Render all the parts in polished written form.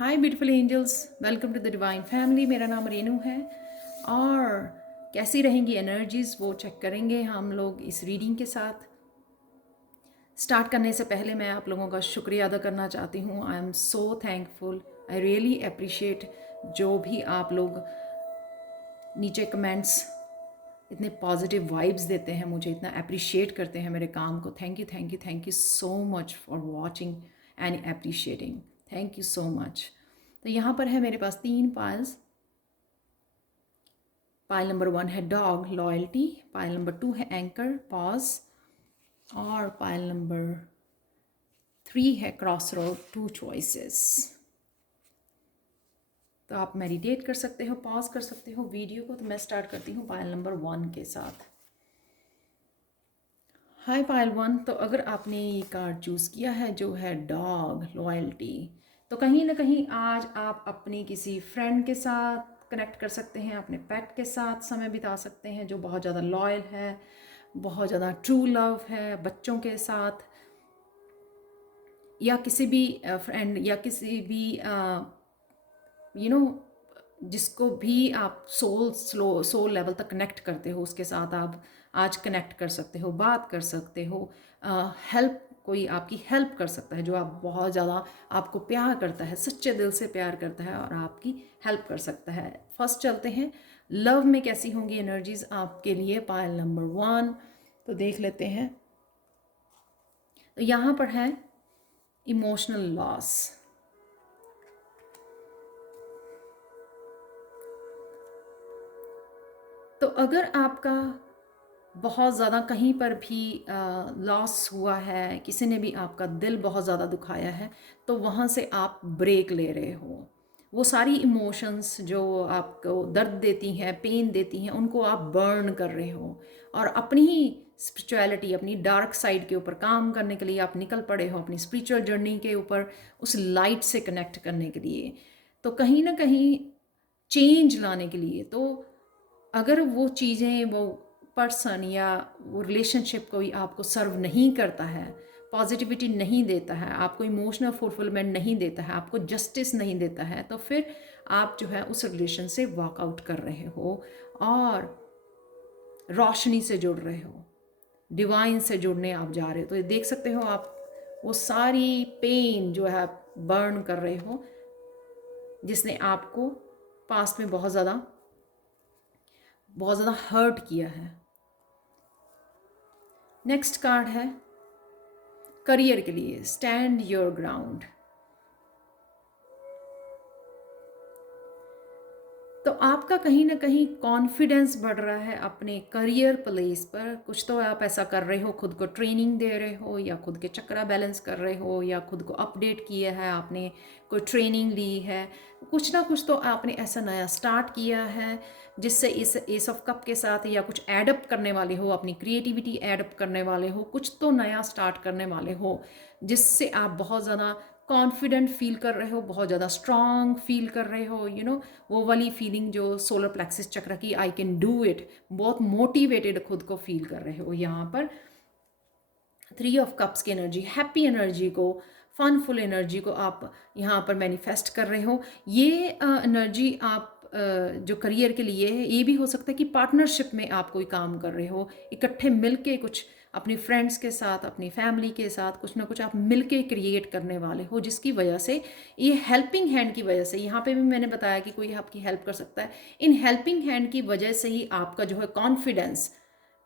Hi beautiful angels, welcome to the divine family. मेरा नाम रेनू है और कैसी रहेंगी एनर्जीज़ वो चेक करेंगे हम लोग इस रीडिंग के साथ। स्टार्ट करने से पहले मैं आप लोगों का शुक्रिया अदा करना चाहती हूँ। I am so thankful, I really appreciate जो भी आप लोग नीचे कमेंट्स इतने पॉजिटिव वाइब्स देते हैं, मुझे इतना अप्रिशिएट करते हैं मेरे काम को। Thank you thank you thank you so much for watching and appreciating. Thank you so much. तो यहाँ पर है मेरे पास 3 पाइल्स। पाइल नंबर 1 है डॉग लॉयल्टी, पाइल नंबर 2 है एंकर पॉज, और पाइल नंबर 3 है क्रॉस रोड टू चॉइसेस। तो आप मेडिटेट कर सकते हो, पॉज कर सकते हो वीडियो को। तो मैं स्टार्ट करती हूँ पाइल नंबर 1 के साथ। हाय पाइल 1, तो अगर आपने ये कार्ड चूज़ किया है जो है डॉग लॉयल्टी, तो कहीं ना कहीं आज आप अपनी किसी फ्रेंड के साथ कनेक्ट कर सकते हैं, अपने पेट के साथ समय बिता सकते हैं जो बहुत ज़्यादा लॉयल है, बहुत ज़्यादा ट्रू लव है, बच्चों के साथ, या किसी भी फ्रेंड या किसी भी यू नो जिसको भी आप सोल लेवल तक कनेक्ट करते हो उसके साथ आप आज कनेक्ट कर सकते हो, बात कर सकते हो। हेल्प, कोई आपकी हेल्प कर सकता है जो आप बहुत ज़्यादा आपको प्यार करता है, सच्चे दिल से प्यार करता है और आपकी हेल्प कर सकता है। फर्स्ट चलते हैं लव में कैसी होंगी एनर्जीज आपके लिए, पाइल नंबर 1। तो देख लेते हैं। तो यहाँ पर है इमोशनल लॉस। तो अगर आपका बहुत ज़्यादा कहीं पर भी लॉस हुआ है, किसी ने भी आपका दिल बहुत ज़्यादा दुखाया है, तो वहाँ से आप ब्रेक ले रहे हो। वो सारी इमोशंस जो आपको दर्द देती हैं, पेन देती हैं, उनको आप बर्न कर रहे हो और अपनी ही स्पिरिचुअलिटी, अपनी डार्क साइड के ऊपर काम करने के लिए आप निकल पड़े हो, अपनी स्पिरिचुअल जर्नी के ऊपर उस लाइट से कनेक्ट करने के लिए। तो कहीं ना कहीं चेंज लाने के लिए, तो अगर वो चीज़ें, वो पर्सन या वो रिलेशनशिप कोई आपको सर्व नहीं करता है, पॉजिटिविटी नहीं देता है, आपको इमोशनल फुलफिलमेंट नहीं देता है, आपको जस्टिस नहीं देता है, तो फिर आप जो है उस रिलेशन से वॉकआउट कर रहे हो और रोशनी से जुड़ रहे हो, डिवाइन से जुड़ने आप जा रहे हो। तो ये देख सकते हो आप वो सारी पेन जो है बर्न कर रहे हो जिसने आपको पास्ट में बहुत ज़्यादा हर्ट किया है। नेक्स्ट कार्ड है करियर के लिए, स्टैंड योर ग्राउंड। तो आपका कहीं ना कहीं कॉन्फिडेंस बढ़ रहा है अपने करियर प्लेस पर। कुछ तो आप ऐसा कर रहे हो, खुद को ट्रेनिंग दे रहे हो, या खुद के चक्रा बैलेंस कर रहे हो, या खुद को अपडेट किया है आपने, कोई ट्रेनिंग ली है, कुछ ना कुछ तो आपने ऐसा नया स्टार्ट किया है जिससे इस एस ऑफ कप के साथ या कुछ एडअप करने वाले हो, अपनी क्रिएटिविटी एडअप करने वाले हो, कुछ तो नया स्टार्ट करने वाले हो जिससे आप बहुत ज़्यादा कॉन्फिडेंट फील कर रहे हो, बहुत ज़्यादा स्ट्रॉन्ग फील कर रहे हो। वो वाली फीलिंग जो सोलर प्लेक्सिस चक्र की, आई कैन डू इट, बहुत मोटिवेटेड खुद को फील कर रहे हो। यहाँ पर 3 ऑफ कप्स की एनर्जी, हैप्पी एनर्जी को, फनफुल एनर्जी को आप यहाँ पर मैनिफेस्ट कर रहे हो। ये एनर्जी आप जो करियर के लिए है, ये भी हो सकता है कि पार्टनरशिप में आप कोई काम कर रहे हो, इकट्ठे मिलके कुछ अपनी फ्रेंड्स के साथ, अपनी फैमिली के साथ कुछ ना कुछ आप मिलके क्रिएट करने वाले हो, जिसकी वजह से ये हेल्पिंग हैंड की वजह से, यहाँ पे भी मैंने बताया कि कोई आपकी हेल्प कर सकता है, इन हेल्पिंग हैंड की वजह से ही आपका जो है कॉन्फिडेंस,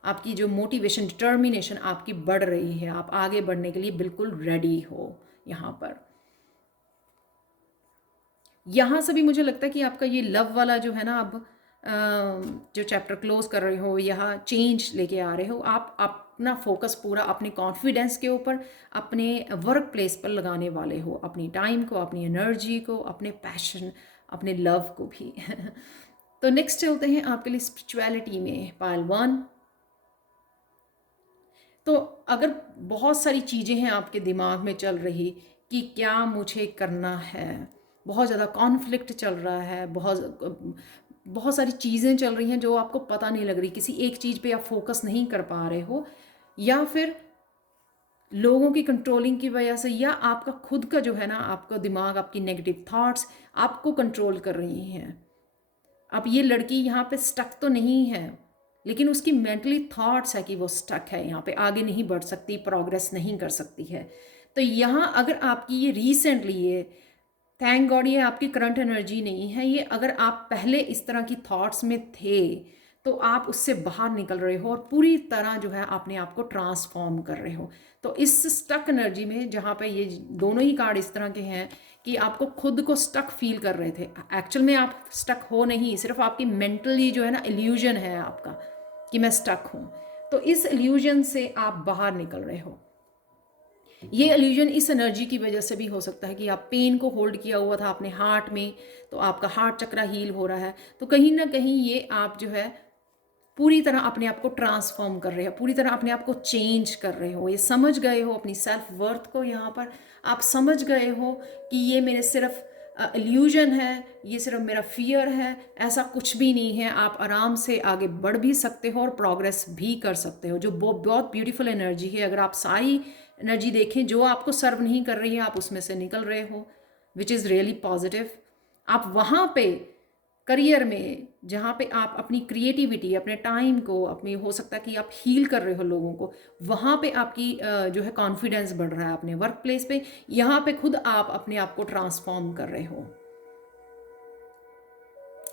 आपकी जो मोटिवेशन, डिटर्मिनेशन आपकी बढ़ रही है, आप आगे बढ़ने के लिए बिल्कुल रेडी हो। यहाँ पर यहाँ से भी मुझे लगता है कि आपका ये लव वाला जो है ना, अब जो चैप्टर क्लोज कर रहे हो, यहाँ चेंज लेके आ रहे हो, आप अपना फोकस पूरा अपने कॉन्फिडेंस के ऊपर, अपने वर्क प्लेस पर लगाने वाले हो, अपनी टाइम को, अपनी एनर्जी को, अपने पैशन, अपने लव को भी। तो नेक्स्ट चलते हैं आपके लिए स्पिरिचुअलिटी में, पाइल 1। तो अगर बहुत सारी चीज़ें हैं आपके दिमाग में चल रही कि क्या मुझे करना है, बहुत ज़्यादा कॉन्फ्लिक्ट चल रहा है, बहुत सारी चीज़ें चल रही हैं जो आपको पता नहीं लग रही, किसी एक चीज़ पे आप फोकस नहीं कर पा रहे हो, या फिर लोगों की कंट्रोलिंग की वजह से, या आपका खुद का जो है ना, आपका दिमाग, आपकी नेगेटिव थॉट्स आपको कंट्रोल कर रही हैं। अब ये लड़की यहाँ पे स्टक तो नहीं है, लेकिन उसकी मेंटली थॉट्स है कि वो स्टक है, यहाँ पे आगे नहीं बढ़ सकती, प्रोग्रेस नहीं कर सकती है। तो यहाँ अगर आपकी ये रिसेंटली, ये थैंक गॉड ये आपकी करंट एनर्जी नहीं है, ये अगर आप पहले इस तरह की थॉट्स में थे तो आप उससे बाहर निकल रहे हो और पूरी तरह जो है अपने आप को ट्रांसफॉर्म कर रहे हो। तो इस स्टक एनर्जी में, जहाँ पे ये दोनों ही कार्ड इस तरह के हैं कि आपको खुद को स्टक फील कर रहे थे, एक्चुअल में आप स्टक हो नहीं, सिर्फ आपकी मेंटली जो है ना इल्यूजन है आपका कि मैं स्टक हूँ। तो इस इल्यूजन से आप बाहर निकल रहे हो। ये इल्यूजन इस एनर्जी की वजह से भी हो सकता है कि आप पेन को होल्ड किया हुआ था अपने हार्ट में, तो आपका हार्ट चक्रा हील हो रहा है। तो कहीं ना कहीं ये आप जो है पूरी तरह अपने आप को ट्रांसफॉर्म कर रहे हो, पूरी तरह अपने आप को चेंज कर रहे हो, ये समझ गए हो अपनी सेल्फ वर्थ को। यहाँ पर आप समझ गए हो कि ये मेरे सिर्फ इल्यूजन है, ये सिर्फ मेरा फियर है, ऐसा कुछ भी नहीं है। आप आराम से आगे बढ़ भी सकते हो और प्रोग्रेस भी कर सकते हो, जो बहुत ब्यूटीफुल एनर्जी है। अगर आप सारी एनर्जी देखें जो आपको सर्व नहीं कर रही है, आप उसमें से निकल रहे हो, विच इज़ रियली पॉजिटिव। आप वहाँ पे करियर में जहाँ पे आप अपनी क्रिएटिविटी, अपने टाइम को, अपनी, हो सकता है कि आप हील कर रहे हो लोगों को, वहाँ पे आपकी जो है कॉन्फिडेंस बढ़ रहा है अपने वर्क प्लेस पे। यहाँ पे खुद आप अपने आप को ट्रांसफॉर्म कर रहे हो।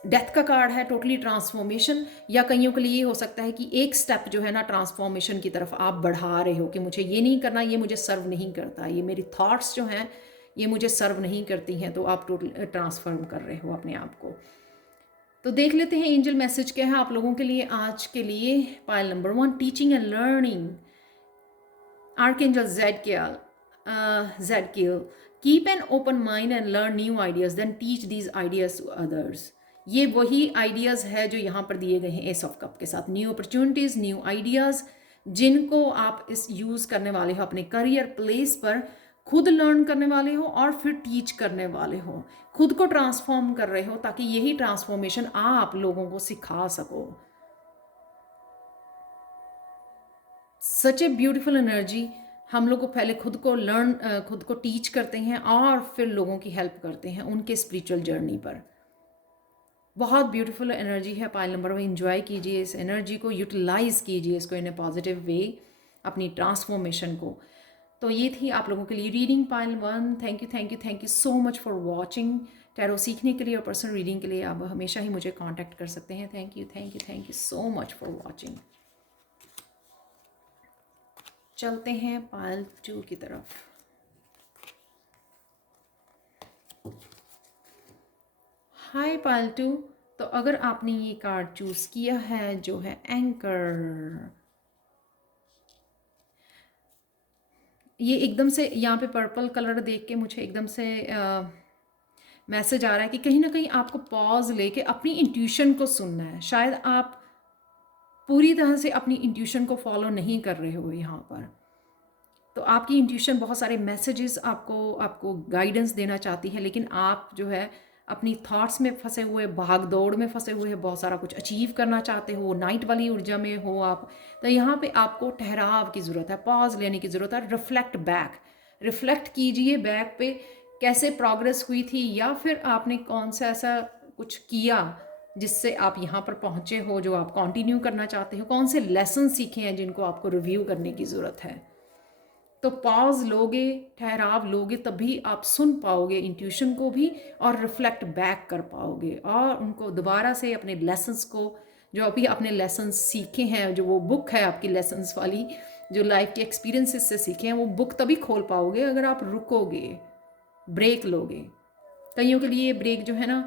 डेथ का कार्ड है, टोटली ट्रांसफॉर्मेशन, या कईयों के लिए हो सकता है कि एक स्टेप जो है ना ट्रांसफॉर्मेशन की तरफ आप बढ़ा रहे हो कि मुझे ये नहीं करना, ये मुझे सर्व नहीं करता, ये मेरी थॉट्स जो हैं ये मुझे सर्व नहीं करती हैं, तो आप टोटल ट्रांसफॉर्म कर रहे हो अपने आप को। तो देख लेते हैं एंजल मैसेज क्या है आप लोगों के लिए आज के लिए। Pile number 1, teaching and learning, archangel Zadkiel, keep an open mind and learn new ideas, then teach these ideas to others। ये वही आइडियाज़ है जो यहाँ पर दिए गए हैं एस ऑफ कप के साथ। न्यू अपॉर्चुनिटीज़, न्यू आइडियाज़, जिनको आप इस यूज़ करने वाले हो अपने करियर प्लेस पर, खुद लर्न करने वाले हो और फिर टीच करने वाले हो, खुद को ट्रांसफॉर्म कर रहे हो ताकि यही ट्रांसफॉर्मेशन आप लोगों को सिखा सको। सच ए ब्यूटीफुल एनर्जी। हम लोग को पहले खुद को खुद को टीच करते हैं और फिर लोगों की हेल्प करते हैं उनके स्पिरिचुअल जर्नी पर। बहुत ब्यूटीफुल एनर्जी है पाइल नंबर 1। एंजॉय कीजिए इस एनर्जी को, यूटिलाइज कीजिए इसको इन ए पॉजिटिव वे, अपनी ट्रांसफॉर्मेशन को। तो ये थी आप लोगों के लिए reading pile 1। Thank you so much for watching. Tarot सीखने के लिए और पर्सनल रीडिंग के लिए आप हमेशा ही मुझे कांटेक्ट कर सकते हैं। Thank you so much for watching. चलते हैं पाइल 2 की तरफ। हाय पाइल 2। तो अगर आपने ये कार्ड चूज़ किया है जो है एंकर, ये एकदम से यहाँ पे पर्पल कलर देख के मुझे एकदम से मैसेज आ रहा है कि कहीं ना कहीं आपको पॉज लेके अपनी इंट्यूशन को सुनना है। शायद आप पूरी तरह से अपनी इंट्यूशन को फॉलो नहीं कर रहे हो यहाँ पर। तो आपकी इंट्यूशन बहुत सारे मैसेजेस आपको गाइडेंस देना चाहती है, लेकिन आप जो है अपनी थॉट्स में फंसे हुए, भाग दौड़ में फंसे हुए, बहुत सारा कुछ अचीव करना चाहते हो, नाइट वाली ऊर्जा में हो आप। तो यहाँ पे आपको ठहराव की ज़रूरत है, पॉज लेने की ज़रूरत है। रिफ्लेक्ट कीजिए बैक पे, कैसे प्रोग्रेस हुई थी, या फिर आपने कौन सा ऐसा कुछ किया जिससे आप यहाँ पर पहुँचे हो, जो आप कंटिन्यू करना चाहते हो, कौन से लेसन सीखे हैं जिनको आपको रिव्यू करने की ज़रूरत है। तो पॉज लोगे, ठहराव लोगे, तभी आप सुन पाओगे इंट्यूशन को भी और रिफ्लेक्ट बैक कर पाओगे, और उनको दोबारा से अपने लेसन्स को, जो अभी आपने लेसन्स सीखे हैं, जो वो बुक है आपकी लेसन्स वाली, जो लाइफ के एक्सपीरियंसेस से सीखे हैं, वो बुक तभी खोल पाओगे अगर आप रुकोगे, ब्रेक लोगे। कईयों के लिए ब्रेक जो है ना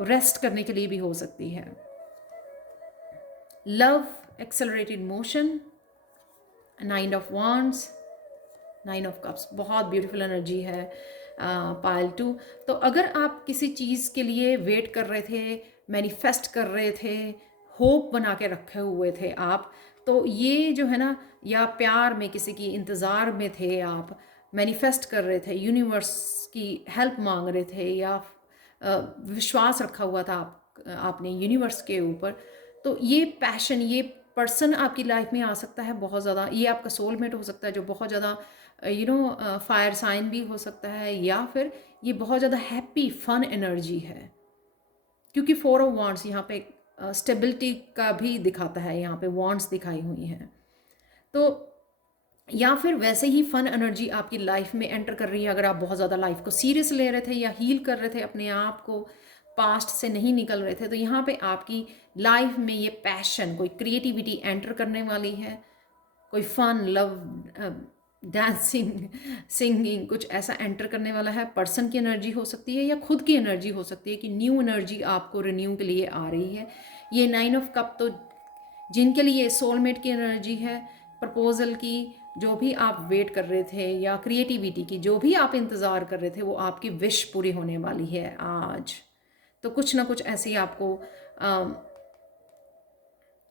रेस्ट करने के लिए भी हो सकती है। Love, accelerated motion, 9 of wands, 9 of cups, बहुत ब्यूटीफुल एनर्जी है पाइल 2। तो अगर आप किसी चीज़ के लिए वेट कर रहे थे, मैनिफेस्ट कर रहे थे, होप बना के रखे हुए थे आप, तो ये जो है ना, या प्यार में किसी की इंतज़ार में थे आप, मैनिफेस्ट कर रहे थे, यूनिवर्स की हेल्प मांग रहे थे, या विश्वास रखा हुआ था आपने यूनिवर्स के ऊपर, तो ये पैशन, ये पर्सन आपकी लाइफ में आ सकता है बहुत ज़्यादा, ये आपका सोलमेट हो सकता है जो बहुत ज़्यादा फायर साइन भी हो सकता है, या फिर ये बहुत ज़्यादा हैप्पी फन एनर्जी है, क्योंकि 4 ऑफ वांड्स यहाँ पे स्टेबिलिटी का भी दिखाता है, यहाँ पे वांड्स दिखाई हुई हैं। तो या फिर वैसे ही फन एनर्जी आपकी लाइफ में एंटर कर रही है, अगर आप बहुत ज़्यादा लाइफ को सीरियस ले रहे थे या हील कर रहे थे अपने आप को, पास्ट से नहीं निकल रहे थे, तो यहाँ पे आपकी लाइफ में ये पैशन, कोई क्रिएटिविटी एंटर करने वाली है, कोई फन, लव, डांसिंग, सिंगिंग, कुछ ऐसा एंटर करने वाला है। पर्सन की एनर्जी हो सकती है या खुद की एनर्जी हो सकती है कि न्यू एनर्जी आपको रिन्यू के लिए आ रही है। ये 9 ऑफ कप तो जिनके लिए सोलमेट की एनर्जी है, प्रपोजल की जो भी आप वेट कर रहे थे, या क्रिएटिविटी की जो भी आप इंतज़ार कर रहे थे, वो आपकी विश पूरी होने वाली है आज। तो कुछ ना कुछ ऐसे ही आपको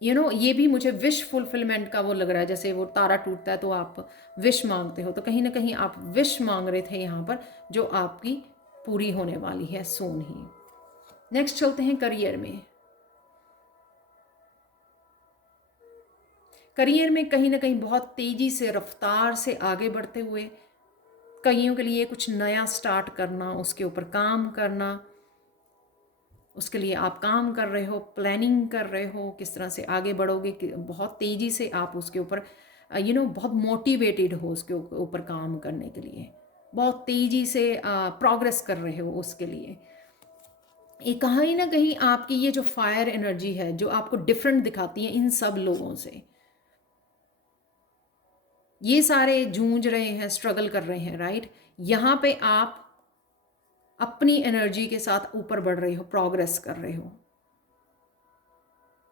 ये भी मुझे विश फुलफिलमेंट का वो लग रहा है, जैसे वो तारा टूटता है तो आप विश मांगते हो, तो कहीं ना कहीं आप विश मांग रहे थे यहाँ पर, जो आपकी पूरी होने वाली है सून ही। नेक्स्ट चलते हैं करियर में। करियर में कहीं ना कहीं बहुत तेज़ी से, रफ्तार से आगे बढ़ते हुए, कईयों के लिए कुछ नया स्टार्ट करना, उसके ऊपर काम करना, उसके लिए आप काम कर रहे हो, प्लानिंग कर रहे हो, किस तरह से आगे बढ़ोगे, बहुत तेज़ी से आप उसके ऊपर बहुत मोटिवेटेड हो उसके ऊपर काम करने के लिए, बहुत तेज़ी से प्रोग्रेस कर रहे हो उसके लिए। ये कहीं ना कहीं आपकी ये जो फायर एनर्जी है, जो आपको डिफरेंट दिखाती है इन सब लोगों से, ये सारे जूझ रहे हैं, स्ट्रगल कर रहे हैं, राइट। यहाँ पे आप अपनी एनर्जी के साथ ऊपर बढ़ रहे हो, प्रोग्रेस कर रहे हो।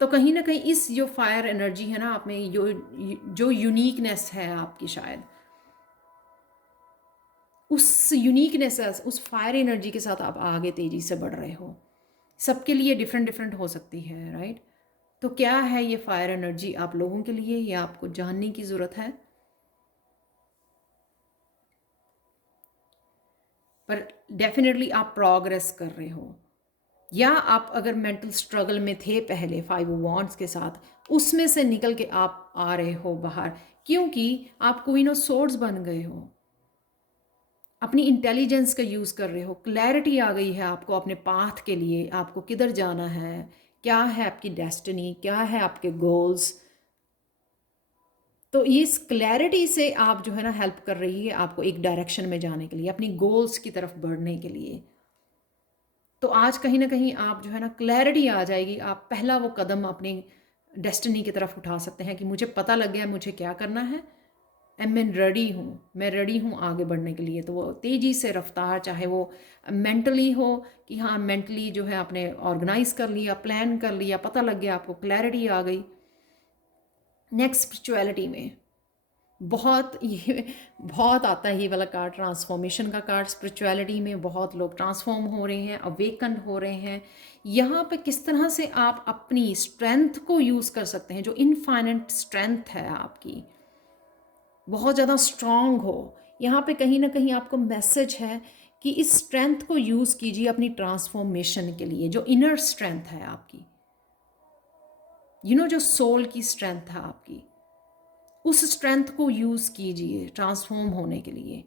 तो कहीं ना कहीं इस जो फायर एनर्जी है ना आप में, जो यूनिकनेस है आपकी, शायद उस यूनिकनेस, उस फायर एनर्जी के साथ आप आगे तेजी से बढ़ रहे हो। सबके लिए डिफरेंट डिफरेंट हो सकती है, राइट। तो क्या है ये फायर एनर्जी आप लोगों के लिए, ये आपको जानने की ज़रूरत है। पर डेफिनेटली आप प्रोग्रेस कर रहे हो, या आप अगर मेंटल स्ट्रगल में थे पहले 5 ऑफ वांड्स के साथ, उसमें से निकल के आप आ रहे हो बाहर, क्योंकि आप क्वीन ऑफ सोर्ड्स बन गए हो, अपनी इंटेलिजेंस का यूज़ कर रहे हो, क्लैरिटी आ गई है आपको अपने पाथ के लिए, आपको किधर जाना है, क्या है आपकी डेस्टिनी, क्या है आपके गोल्स। तो इस क्लैरिटी से आप जो है ना हेल्प कर रही है आपको एक डायरेक्शन में जाने के लिए, अपनी गोल्स की तरफ बढ़ने के लिए। तो आज कहीं ना कहीं आप जो है ना क्लैरिटी आ जाएगी, आप पहला वो कदम अपनी डेस्टिनी की तरफ उठा सकते हैं कि मुझे पता लग गया मुझे क्या करना है, एंड मैं रेडी हूँ आगे बढ़ने के लिए। तो वो तेज़ी से रफ्तार, चाहे वो मेंटली हो कि हाँ मेंटली जो है आपने ऑर्गेनाइज कर लिया, प्लान कर लिया, पता लग गया, आपको क्लैरिटी आ गई। नेक्स्ट स्पिरिचुअलिटी में बहुत आता है ये वाला कार्ड, ट्रांसफॉर्मेशन का कार्ड। स्पिरिचुअलिटी में बहुत लोग ट्रांसफॉर्म हो रहे हैं, अवेकन हो रहे हैं। यहाँ पे किस तरह से आप अपनी स्ट्रेंथ को यूज़ कर सकते हैं, जो इनफाइनाइट स्ट्रेंथ है आपकी, बहुत ज़्यादा स्ट्रांग हो। यहाँ पे कहीं ना कहीं आपको मैसेज है कि इस स्ट्रेंथ को यूज़ कीजिए अपनी ट्रांसफॉर्मेशन के लिए, जो इनर स्ट्रेंथ है आपकी, जो सोल की स्ट्रेंथ है आपकी, उस स्ट्रेंथ को यूज़ कीजिए ट्रांसफॉर्म होने के लिए।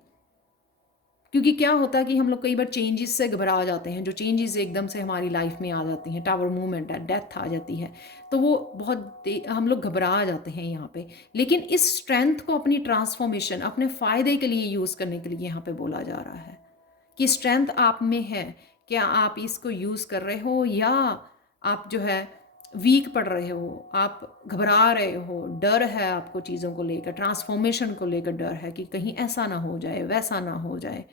क्योंकि क्या होता है कि हम लोग कई बार चेंजेस से घबरा जाते हैं, जो चेंजेस एकदम से हमारी लाइफ में आ जाती हैं, टावर मूवमेंट है, डेथ आ जाती है, तो वो हम लोग घबरा जाते हैं यहाँ पे। लेकिन इस स्ट्रेंथ को अपनी ट्रांसफॉर्मेशन, अपने फ़ायदे के लिए यूज़ करने के लिए यहाँ पे बोला जा रहा है कि स्ट्रेंथ आप में है, क्या आप इसको यूज़ कर रहे हो, या आप जो है वीक पड़ रहे हो, आप घबरा रहे हो, डर है आपको चीज़ों को लेकर, ट्रांसफॉर्मेशन को लेकर डर है कि कहीं ऐसा ना हो जाए, वैसा ना हो जाए।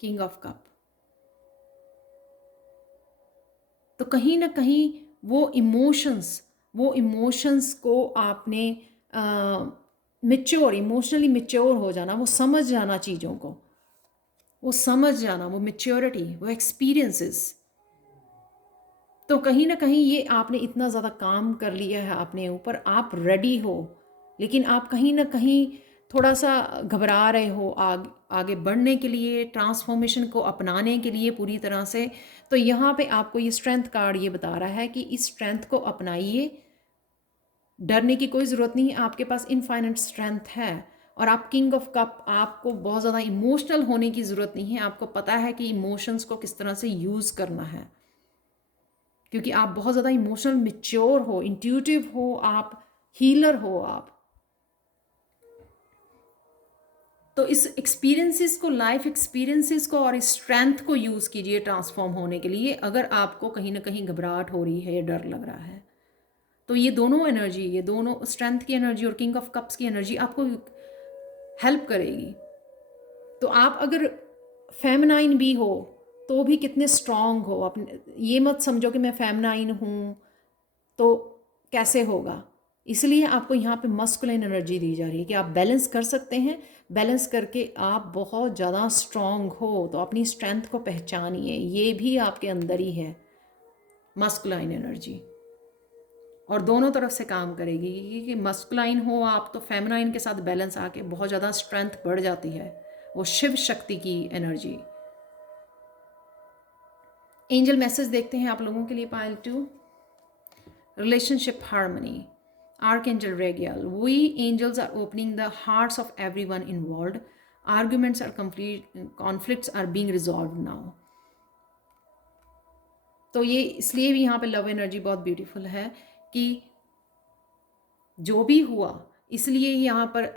किंग ऑफ कप, तो कहीं ना कहीं वो इमोशंस को आपने इमोशनली मिच्योर हो जाना, वो समझ जाना चीज़ों को, वो समझ जाना, वो मेच्योरिटी, वो एक्सपीरियंसेस। तो कहीं ना कहीं ये आपने इतना ज़्यादा काम कर लिया है अपने ऊपर, आप रेडी हो, लेकिन आप कहीं ना कहीं थोड़ा सा घबरा रहे हो आगे बढ़ने के लिए, ट्रांसफॉर्मेशन को अपनाने के लिए पूरी तरह से, तो यहाँ पे आपको ये स्ट्रेंथ कार्ड ये बता रहा है कि इस स्ट्रेंथ को अपनाइए। डरने की कोई ज़रूरत नहीं है, आपके पास इनफाइनाइट स्ट्रेंथ है। और आप किंग ऑफ कप, आपको बहुत ज़्यादा इमोशनल होने की ज़रूरत नहीं है। आपको पता है कि इमोशंस को किस तरह से यूज़ करना है, क्योंकि आप बहुत ज़्यादा इमोशनल मैच्योर हो, इंट्यूटिव हो, आप हीलर हो आप। तो इस एक्सपीरियंसेस को, लाइफ एक्सपीरियंसेस को और इस स्ट्रेंथ को यूज़ कीजिए ट्रांसफॉर्म होने के लिए, अगर आपको कहीं ना कहीं घबराहट हो रही है या डर लग रहा है। तो ये दोनों एनर्जी, ये दोनों स्ट्रेंथ की एनर्जी और किंग ऑफ कप्स की एनर्जी आपको हेल्प करेगी। तो आप अगर फेमिनाइन भी हो तो भी कितने स्ट्रांग हो, अपने ये मत समझो कि मैं फेमिनाइन हूँ तो कैसे होगा। इसलिए आपको यहाँ पे मस्कुलिन एनर्जी दी जा रही है कि आप बैलेंस कर सकते हैं, बैलेंस करके आप बहुत ज़्यादा स्ट्रांग हो। तो अपनी स्ट्रेंथ को पहचानिए, ये भी आपके अंदर ही है मस्कुलाइन एनर्जी, और दोनों तरफ से काम करेगी। क्योंकि मस्कुलाइन हो आप तो फेमिनाइन के साथ बैलेंस आके बहुत ज़्यादा स्ट्रेंथ बढ़ जाती है, वो शिव शक्ति की एनर्जी। एंजल मैसेज देखते हैं आप लोगों के लिए pile 2, relationship harmony. Archangel Regiel, we angels are opening the hearts of everyone involved. Arguments are complete, conflicts are being resolved now. तो ये इसलिए भी यहाँ पे लव एनर्जी बहुत ब्यूटीफुल है कि जो भी हुआ, इसलिए यहाँ पर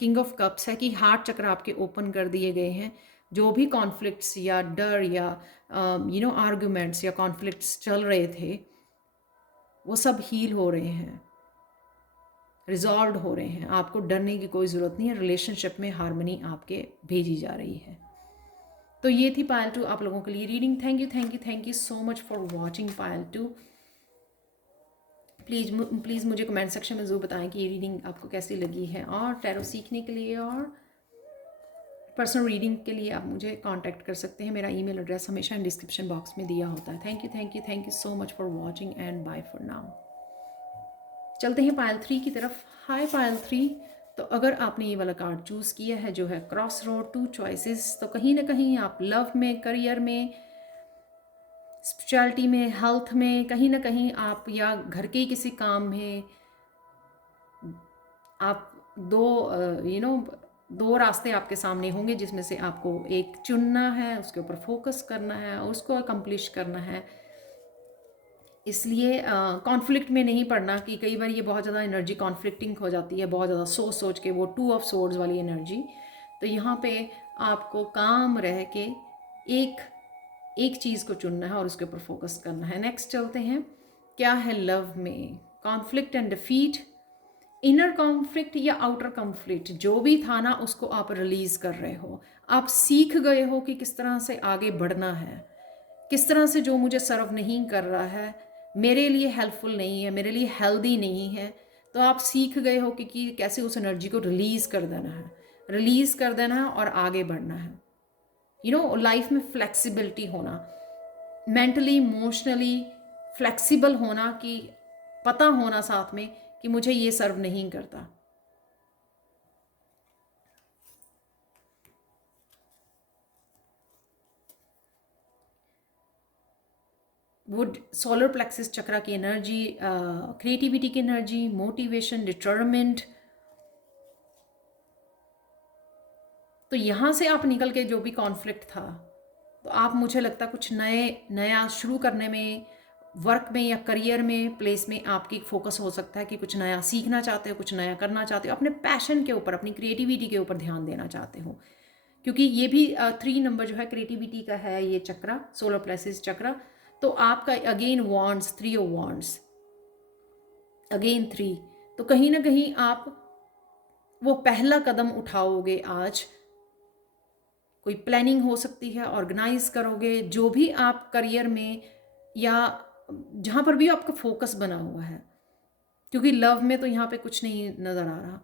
किंग ऑफ कप्स है कि हार्ट चक्र आपके ओपन कर दिए गए हैं। जो भी कॉन्फ्लिक्ट्स या डर या आर्गुमेंट्स या कॉन्फ्लिक्ट्स चल रहे थे, वो सब हील हो रहे हैं, रिजॉल्व हो रहे हैं। आपको डरने की कोई ज़रूरत नहीं है, रिलेशनशिप में हार्मनी आपके भेजी जा रही है। तो ये थी पायल 2 आप लोगों के लिए reading. Thank you so much for watching Payal 2। Please मुझे कमेंट सेक्शन में ज़रूर बताएं कि ये रीडिंग आपको कैसी लगी है। और टैरो सीखने के लिए और पर्सनल रीडिंग के लिए आप मुझे कांटेक्ट कर सकते हैं। मेरा ईमेल एड्रेस हमेशा डिस्क्रिप्शन बॉक्स में दिया होता है। Thank you so much for watching and bye for now. चलते हैं पायल 3 की तरफ। हाय पायल 3, तो अगर आपने ये वाला कार्ड चूज़ किया है जो है क्रॉस रोड, 2 चॉइसेस, तो कहीं ना कहीं आप लव में, करियर में, स्पिरिचुअलिटी में, हेल्थ में, कहीं ना कहीं आप, या घर के किसी काम में आप दो रास्ते आपके सामने होंगे, जिसमें से आपको एक चुनना है, उसके ऊपर फोकस करना है और उसको अकम्प्लिश करना है। इसलिए कॉन्फ्लिक्ट में नहीं पड़ना कि कई बार ये बहुत ज़्यादा एनर्जी कॉन्फ्लिक्टिंग हो जाती है, बहुत ज़्यादा सोच के, वो 2 ऑफ सोर्ड्स वाली एनर्जी। तो यहाँ पे आपको काम रह के एक चीज़ को चुनना है और उसके ऊपर फोकस करना है। नेक्स्ट चलते हैं, क्या है लव में? Conflict and defeat, inner conflict या आउटर कॉन्फ्लिक्ट, जो भी था ना उसको आप रिलीज कर रहे हो। आप सीख गए हो कि किस तरह से आगे बढ़ना है, किस तरह से जो मुझे सर्व नहीं कर रहा है, मेरे लिए हेल्पफुल नहीं है, मेरे लिए हेल्दी नहीं है, तो आप सीख गए हो कि कैसे उस एनर्जी को रिलीज कर देना है, और आगे बढ़ना है। लाइफ में फ्लेक्सिबिलिटी होना, मेंटली इमोशनली फ्लेक्सिबल होना, कि पता होना साथ में कि मुझे ये सर्व नहीं करता। वुड सोलर प्लेक्सिस चक्रा की एनर्जी, क्रिएटिविटी की एनर्जी, मोटिवेशन, डिटरमिन्ड। तो यहाँ से आप निकल के, जो भी कॉन्फ्लिक्ट था, तो आप, मुझे लगता कुछ नया शुरू करने में, वर्क में या करियर में, प्लेस में आपकी फोकस हो सकता है कि कुछ नया सीखना चाहते हो, कुछ नया करना चाहते हो, अपने पैशन के ऊपर, अपनी क्रिएटिविटी के ऊपर ध्यान देना चाहते हो। क्योंकि ये भी 3 नंबर जो है क्रिएटिविटी का है, ये चक्रा, सोलर प्लेक्सिस चक्रा। तो आपका again wands, 3 of wands, again 3। तो कहीं ना कहीं आप वो पहला कदम उठाओगे आज, कोई प्लानिंग हो सकती है, ऑर्गेनाइज करोगे, जो भी आप करियर में या जहाँ पर भी आपका फोकस बना हुआ है। क्योंकि लव में तो यहाँ पे कुछ नहीं नज़र आ रहा,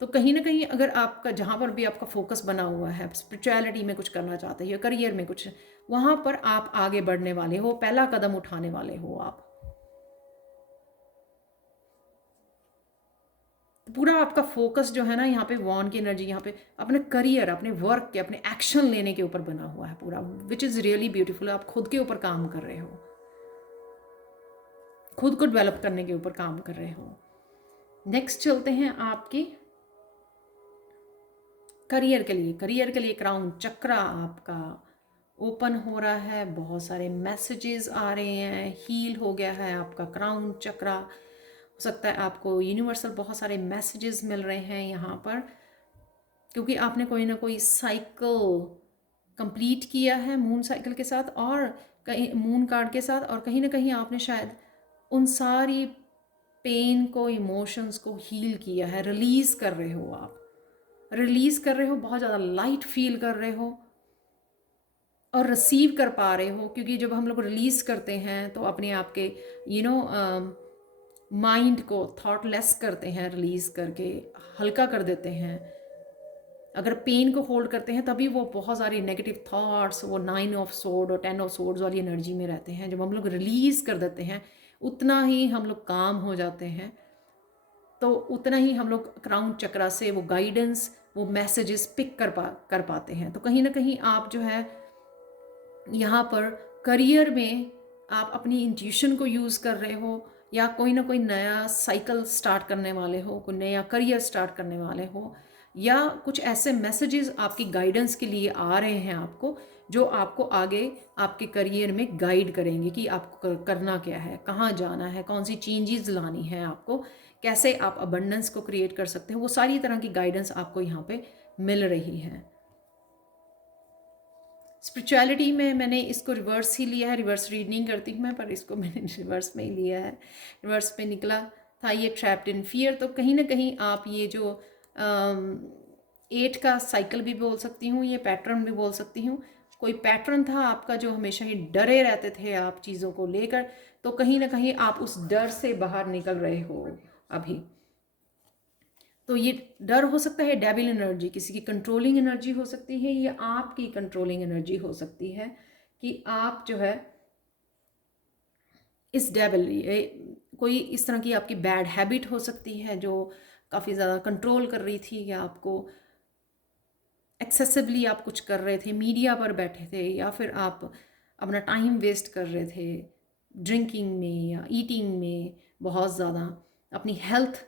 तो कहीं ना कहीं अगर आपका, जहाँ पर भी आपका फोकस बना हुआ है, स्पिरिचुअलिटी में कुछ करना चाहते हो या करियर में कुछ, वहाँ पर आप आगे बढ़ने वाले हो, पहला कदम उठाने वाले हो आप। तो पूरा आपका फोकस जो है ना यहाँ पे वॉन की एनर्जी यहाँ पे अपने करियर, अपने वर्क के, अपने एक्शन लेने के ऊपर बना हुआ है पूरा, विच इज़ रियली ब्यूटीफुल। आप खुद के ऊपर काम कर रहे हो, खुद को डेवलप करने के ऊपर काम कर रहे हो। नेक्स्ट चलते हैं आपके करियर के लिए। करियर के लिए क्राउन चक्रा आपका ओपन हो रहा है, बहुत सारे मैसेजेस आ रहे हैं, हील हो गया है आपका क्राउन चक्रा। हो सकता है आपको यूनिवर्सल बहुत सारे मैसेजेस मिल रहे हैं यहाँ पर, क्योंकि आपने कोई ना कोई साइकिल कंप्लीट किया है मून साइकिल के साथ, और कहीं मून कार्ड के साथ, और कहीं ना कहीं आपने शायद उन सारी पेन को, इमोशंस को हील किया है, रिलीज़ कर रहे हो आप, रिलीज़ कर रहे हो, बहुत ज़्यादा लाइट फील कर रहे हो और रिसीव कर पा रहे हो। क्योंकि जब हम लोग रिलीज़ करते हैं तो अपने आप के माइंड को थॉटलेस करते हैं, रिलीज़ करके हल्का कर देते हैं। अगर पेन को होल्ड करते हैं तभी वो बहुत सारी नेगेटिव थॉट्स, वो 9 ऑफ सोर्ड और 10 ऑफ सोर्ड्स वाली एनर्जी में रहते हैं। जब हम लोग रिलीज़ कर देते हैं उतना ही हम लोग काम हो जाते हैं, तो उतना ही हम लोग क्राउन चक्रा से वो गाइडेंस, वो मैसेजेस पिक कर पाते हैं। तो कहीं ना कहीं आप जो है यहाँ पर करियर में आप अपनी इंट्यूशन को यूज़ कर रहे हो, या कोई ना कोई नया साइकिल स्टार्ट करने वाले हो, कोई नया करियर स्टार्ट करने वाले हो, या कुछ ऐसे मैसेजेस आपकी गाइडेंस के लिए आ रहे हैं आपको, जो आपको आगे आपके करियर में गाइड करेंगे कि आपको करना क्या है, कहाँ जाना है, कौन सी चेंजेस लानी है आपको, कैसे आप अबंडेंस को क्रिएट कर सकते हो। वो सारी तरह की गाइडेंस आपको यहाँ पे मिल रही है। स्पिरिचुअलिटी में मैंने इसको रिवर्स ही लिया है, रिवर्स रीड नहीं करती हूँ मैं, पर इसको मैंने रिवर्स में ही लिया है। रिवर्स में निकला था ये ट्रैप्ड इन फियर। तो कहीं ना कहीं आप ये जो 8 का साइकिल भी बोल सकती हूँ, ये पैटर्न भी बोल सकती हूँ, कोई पैटर्न था आपका जो हमेशा ही डरे रहते थे आप चीज़ों को लेकर, तो कहीं ना कहीं आप उस डर से बाहर निकल रहे हो अभी। तो ये डर हो सकता है डेविल एनर्जी, किसी की कंट्रोलिंग एनर्जी हो सकती है, या आपकी कंट्रोलिंग एनर्जी हो सकती है कि आप जो है इस डेविल, कोई इस तरह की आपकी बैड हैबिट हो सकती है जो काफ़ी ज़्यादा कंट्रोल कर रही थी, या आपको एक्सेसिवली आप कुछ कर रहे थे, मीडिया पर बैठे थे, या फिर आप अपना टाइम वेस्ट कर रहे थे ड्रिंकिंग में या ईटिंग में, बहुत ज़्यादा अपनी हेल्थ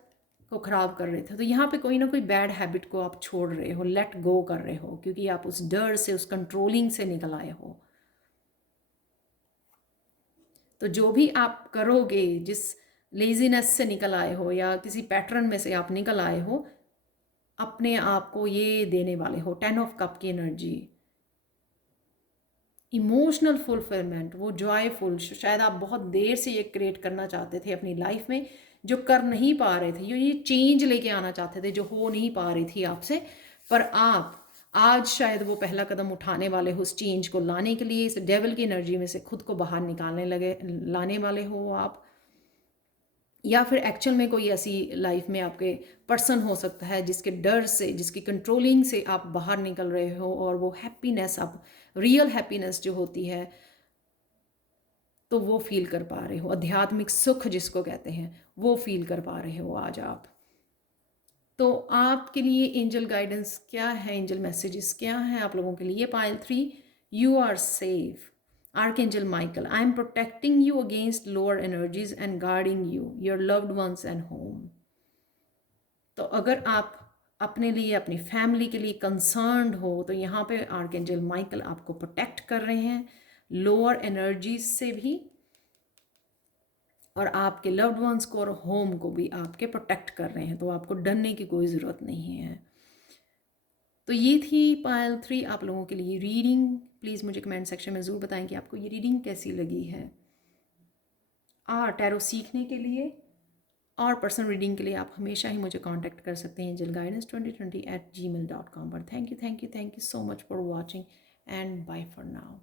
को ख़राब कर रहे थे। तो यहाँ पे कोई ना कोई बैड हैबिट को आप छोड़ रहे हो, लेट गो कर रहे हो, क्योंकि आप उस डर से, उस कंट्रोलिंग से निकल आए हो। तो जो भी आप करोगे, जिस लेजीनेस से निकल आए हो या किसी पैटर्न में से आप निकल आए हो, अपने आप को ये देने वाले हो 10 ऑफ कप की एनर्जी, इमोशनल फुलफिलमेंट, वो जॉयफुल, शायद आप बहुत देर से ये क्रिएट करना चाहते थे अपनी लाइफ में, जो कर नहीं पा रहे थे, ये चेंज लेके आना चाहते थे जो हो नहीं पा रही थी आपसे, पर आप आज शायद वो पहला कदम उठाने वाले हो उस चेंज को लाने के लिए। इस डेविल की एनर्जी में से खुद को बाहर निकालने लगे, लाने वाले हो आप। या फिर एक्चुअल में कोई ऐसी लाइफ में आपके पर्सन हो सकता है जिसके डर से, जिसकी कंट्रोलिंग से आप बाहर निकल रहे हो, और वो हैप्पीनेस, आप रियल हैप्पीनेस जो होती है तो वो फील कर पा रहे हो, आध्यात्मिक सुख जिसको कहते हैं, वो फील कर पा रहे हो आज आप। तो आपके लिए एंजल गाइडेंस क्या है, एंजल मैसेजेस क्या हैं आप लोगों के लिए? Pile 3, you are safe. Archangel Michael, I am protecting you against lower energies and guarding you, your loved ones and home. तो अगर आप अपने लिए, अपनी फैमिली के लिए कंसर्न्ड हो, तो यहाँ पे आर्कएंजल माइकल आपको प्रोटेक्ट कर रहे हैं लोअर एनर्जीज से भी, और आपके लव्ड वंस को और होम को भी आपके प्रोटेक्ट कर रहे हैं। तो आपको डरने की कोई ज़रूरत नहीं है। तो ये थी पायल 3 आप लोगों के लिए रीडिंग। प्लीज़ मुझे कमेंट सेक्शन में ज़रूर बताएं कि आपको ये रीडिंग कैसी लगी है। टैरो सीखने के लिए और पर्सनल रीडिंग के लिए आप हमेशा ही मुझे कांटेक्ट कर सकते हैं angelguidance2020@gmail.com पर। Thank you so much for watching and bye for now.